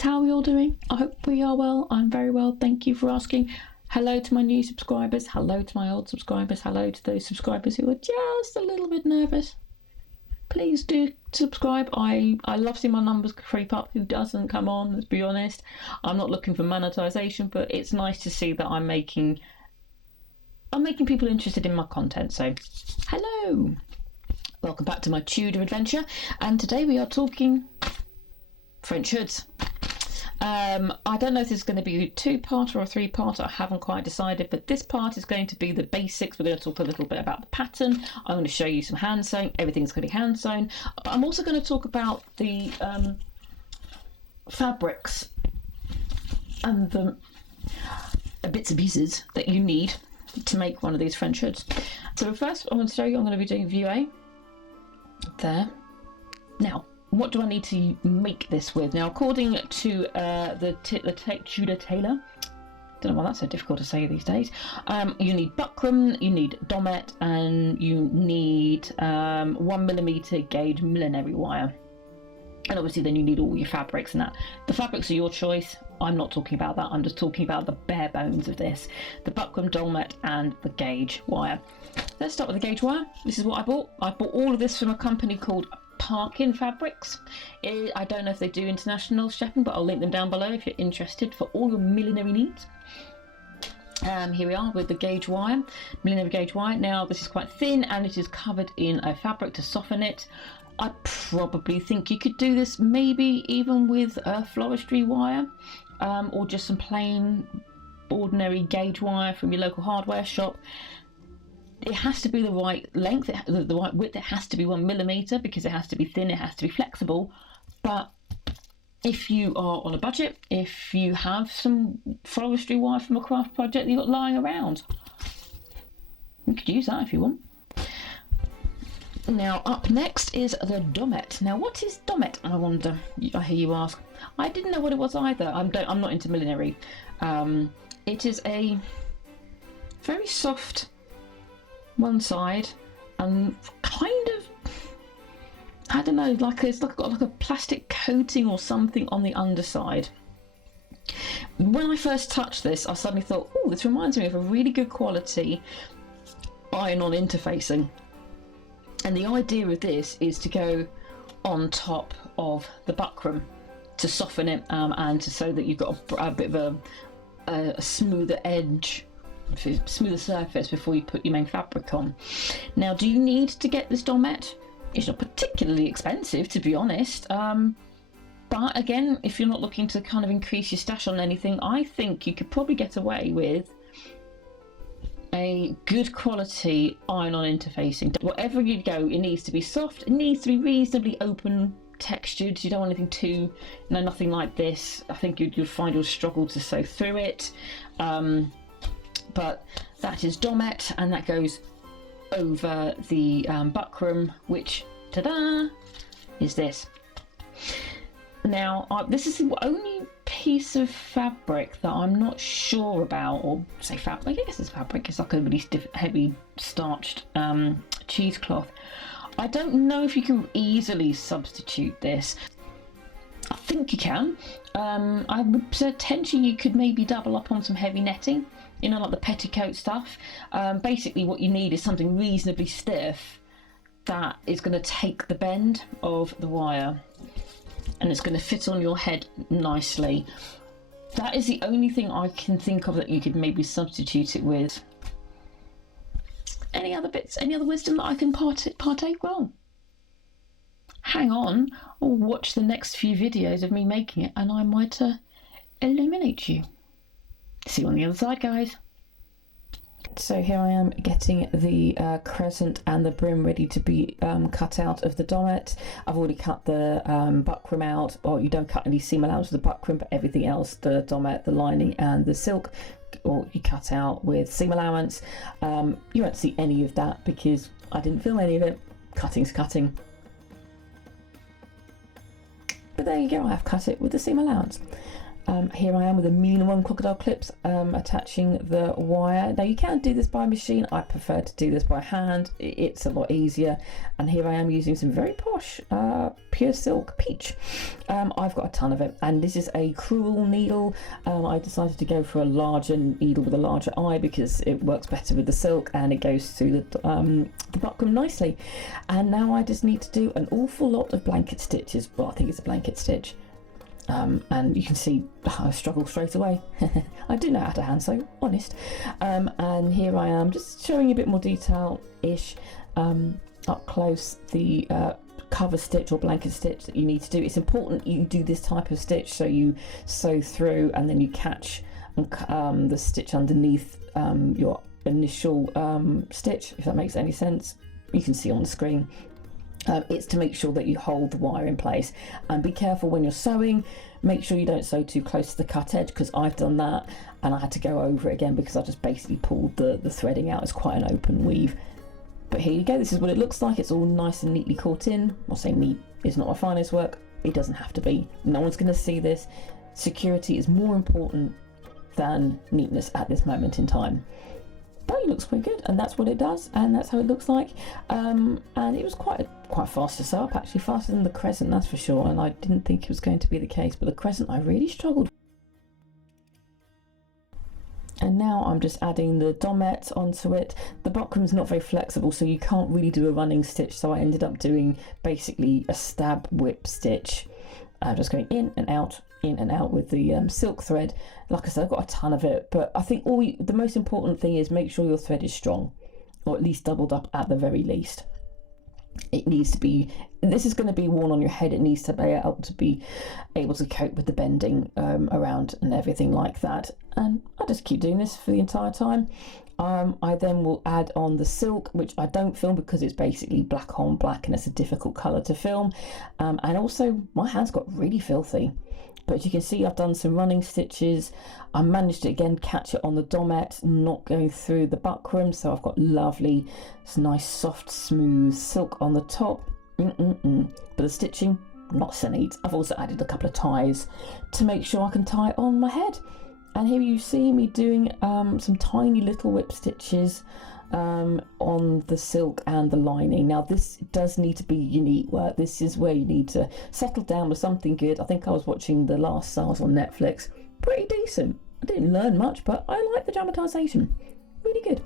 guys, how are you all doing? I hope we are well. I'm very well, thank you for asking. Hello to my new subscribers, hello to my old subscribers, hello to those subscribers who are just a little bit nervous. Please do subscribe. I love seeing my numbers creep up. Who doesn't? Come on, let's be honest. I'm not looking for monetization, but it's nice to see that I'm making people interested in my content. So hello, welcome back to my Tudor adventure, and today we are talking French hoods. I don't know if this is going to be a two-part or a three-part. I haven't quite decided, but this part is going to be the basics. We're going to talk a little bit about the pattern. I'm going to show you some hand sewing. Everything's going to be hand sewn. I'm also going to talk about the fabrics and the bits and pieces that you need to make one of these French hoods. So first I'm going to show you, I'm going to be doing view A there. Now, what do I need to make this with? Now, according to the Tudor Tailor, don't know why that's so difficult to say these days, you need buckram, you need domette, and you need 1mm gauge millinery wire. And obviously then you need all your fabrics and that. The fabrics are your choice. I'm not talking about that. I'm just talking about the bare bones of this. The buckram, domette, and the gauge wire. Let's start with the gauge wire. This is what I bought. I bought all of this from a company called Parkin Fabrics. I don't know if they do international shipping, but I'll link them down below if you're interested for all your millinery needs. Here we are with the gauge wire, millinery gauge wire. Now this is quite thin and it is covered in a fabric to soften it. I probably think you could do this maybe even with a floristry wire, or just some plain ordinary gauge wire from your local hardware shop. It has to be the right length, the right width. It has to be 1mm because it has to be thin, it has to be flexible. But if you are on a budget, if you have some floristry wire from a craft project that you've got lying around, you could use that if you want. Now up next is the domette. Now what is domette, I wonder? I hear you ask. I didn't know what it was either. I'm not into millinery. It is a very soft one side and kind of, I don't know, like it's got like a plastic coating or something on the underside. When I first touched this, I suddenly thought, oh, this reminds me of a really good quality iron-on interfacing. And the idea of this is to go on top of the buckram to soften it, and so that you've got a bit of a smoother edge, smoother surface before you put your main fabric on. Now, do you need to get this domette? It's not particularly expensive, to be honest, but again, if you're not looking to kind of increase your stash on anything, I think you could probably get away with a good quality iron-on interfacing. Whatever you go, it needs to be soft, it needs to be reasonably open textured. You don't want anything too, nothing like this. I think you'll find you'll struggle to sew through it. But that is domette, and that goes over the buckram, which, ta-da, is this. Now, this is the only piece of fabric that I'm not sure about, or say fabric, I guess it's fabric, it's like a really stiff, heavy starched cheesecloth. I don't know if you can easily substitute this. I think you can. I would potentially, you could maybe double up on some heavy netting, you know, like the petticoat stuff. Basically what you need is something reasonably stiff that is going to take the bend of the wire, and it's going to fit on your head nicely. That is the only thing I can think of that you could maybe substitute it with. Any other bits, any other wisdom that I can partake? Well, hang on or watch the next few videos of me making it and I might illuminate you. See you on the other side, guys. So here I am getting the crescent and the brim ready to be cut out of the domette. I've already cut the buckram out, or you don't cut any seam allowance of the buckram, but everything else, the domette, the lining and the silk, or you cut out with seam allowance. You won't see any of that because I didn't film any of it. Cutting's cutting. But there you go, I've cut it with the seam allowance. Here I am with a mean one crocodile clips, attaching the wire. Now you can do this by machine. I prefer to do this by hand. It's a lot easier. And here I am using some very posh pure silk peach. I've got a ton of it, and this is a crewel needle. I decided to go for a larger needle with a larger eye because it works better with the silk and it goes through the buckram nicely. And now I just need to do an awful lot of blanket stitches. Well, I think it's a blanket stitch. And you can see I struggle straight away. I do know how to hand sew, honest. And here I am just showing you a bit more detail-ish up close the cover stitch or blanket stitch that you need to do. It's important you do this type of stitch so you sew through and then you catch the stitch underneath your initial stitch, if that makes any sense. You can see on the screen. It's to make sure that you hold the wire in place, and be careful when you're sewing. Make sure you don't sew too close to the cut edge, because I've done that and I had to go over it again because I just basically pulled the threading out. It's quite an open weave. But here you go, this is what it looks like. It's all nice and neatly caught in. I'll say neat is not my finest work. It doesn't have to be. No one's going to see this. Security is more important than neatness at this moment in time. But it looks pretty good, and that's what it does, and that's how it looks like. And it was quite fast to sew up, actually, faster than the crescent, that's for sure. And I didn't think it was going to be the case, but the crescent I really struggled. And now I'm just adding the domette onto it. The buckram's not very flexible, so you can't really do a running stitch, so I ended up doing basically a stab whip stitch. Just going in and out with the silk thread. Like I said, I've got a ton of it, but I think the most important thing is make sure your thread is strong, or at least doubled up at the very least. It needs to be, this is going to be worn on your head, it needs to be able to cope with the bending around and everything like that. And I just keep doing this for the entire time. I then will add on the silk, which I don't film because it's basically black on black and it's a difficult colour to film. And also my hands got really filthy. But as you can see, I've done some running stitches. I managed to again catch it on the domette, not going through the buckram. So I've got lovely, nice, soft, smooth silk on the top. But the stitching, not so neat. I've also added a couple of ties to make sure I can tie it on my head. And here you see me doing some tiny little whip stitches on the silk and the lining. Now this does need to be unique work. This is where you need to settle down with something good. I think I was watching The Last Stars on Netflix. Pretty decent. I didn't learn much, but I like the dramatisation. Really good.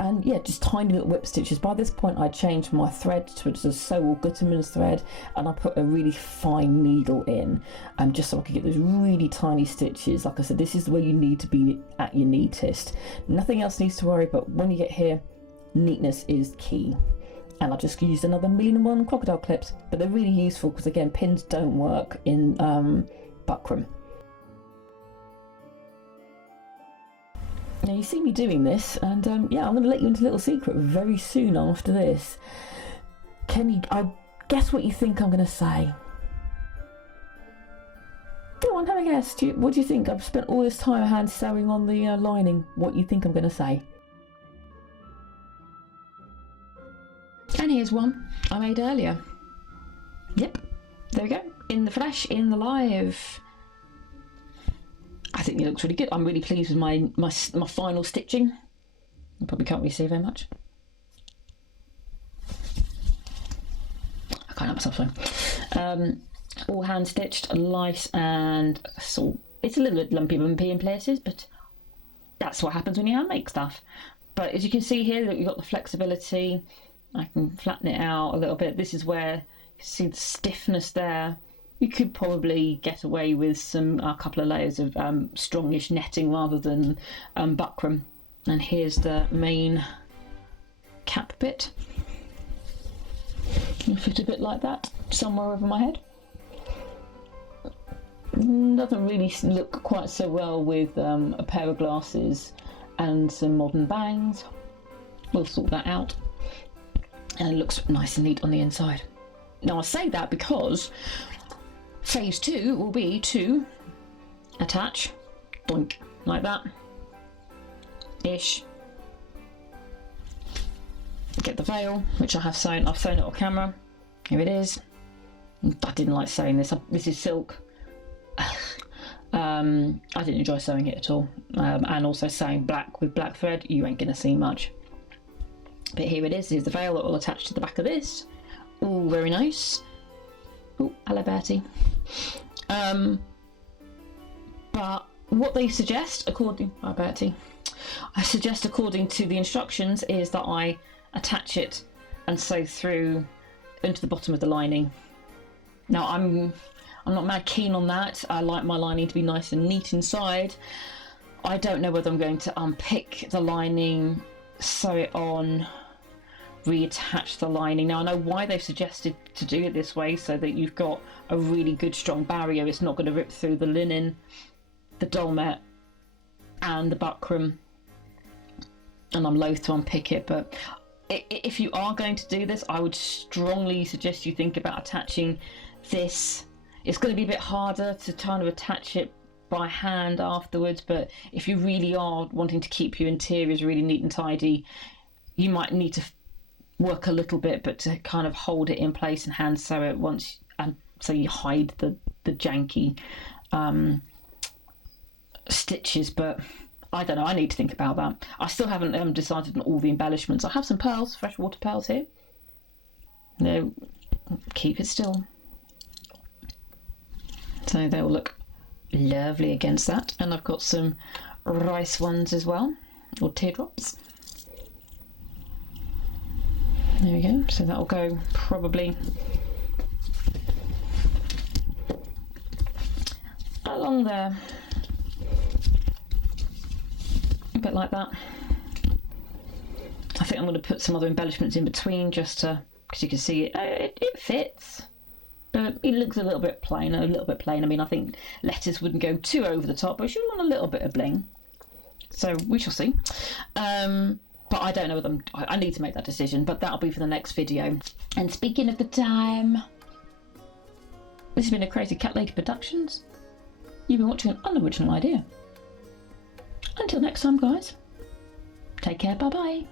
And yeah, just tiny little whip stitches. By this point I changed my thread to a Sew Gutterman's thread, and I put a really fine needle in, just so I could get those really tiny stitches. Like I said, this is where you need to be at your neatest. Nothing else needs to worry, but when you get here, neatness is key. And I just used another 1,000,001 crocodile clips, but they're really useful because again, pins don't work in buckram. Now you see me doing this, and yeah, I'm going to let you into a little secret very soon after this. I guess what you think I'm going to say? Go on, have a guess. What do you think? I've spent all this time hand sewing on the lining. What you think I'm going to say? And here's one I made earlier. Yep, there we go. In the flesh, in the live. I think it looks really good. I'm really pleased with my final stitching. You probably can't really see very much. I can't help myself, sorry. All hand stitched, light, and so it's a little bit lumpy in places, but that's what happens when you hand make stuff. But as you can see here, you've got the flexibility. I can flatten it out a little bit. This is where you see the stiffness there. You could probably get away with a couple of layers of strongish netting rather than buckram. And here's the main cap bit. You fit a bit like that somewhere over my head. Doesn't really look quite so well with a pair of glasses and some modern bangs. We'll sort that out. And it looks nice and neat on the inside. Now I say that because phase 2 will be to attach, doink, like that, ish. Get the veil, which I have sewn. I've sewn it on camera. Here it is. I didn't like sewing this. This is silk. I didn't enjoy sewing it at all. And also sewing black with black thread, you ain't gonna see much. But here it is. Here's the veil that will attach to the back of this. All very nice. Oh, hello Bertie. But what they suggest, according to the instructions, is that I attach it and sew through into the bottom of the lining. Now I'm not mad keen on that. I like my lining to be nice and neat inside. I don't know whether I'm going to unpick the lining, sew it on, reattach the lining. Now I know why they've suggested to do it this way, so that you've got a really good strong barrier. It's not going to rip through the linen, the dolmet and the buckram, and I'm loath to unpick it. But if you are going to do this, I would strongly suggest you think about attaching this. It's going to be a bit harder to kind of attach it by hand afterwards, but if you really are wanting to keep your interiors really neat and tidy, you might need to work a little bit, but to kind of hold it in place and hand sew it once, and so you hide the janky stitches. But I don't know, I need to think about that. I still haven't decided on all the embellishments. I have some pearls, freshwater pearls here. No, keep it still. So they will look lovely against that. And I've got some rice ones as well, or teardrops. There we go. So that will go probably along there, a bit like that. I think I'm going to put some other embellishments in between, just to, because you can see it fits, but it looks a little bit plain. I mean, I think Lettice wouldn't go too over the top, but she would want a little bit of bling. So we shall see. But I don't know whether I need to make that decision, but that'll be for the next video. And speaking of the time, this has been a Crazy Cat Lady Productions. You've been watching an unoriginal idea. Until next time, guys. Take care, bye-bye.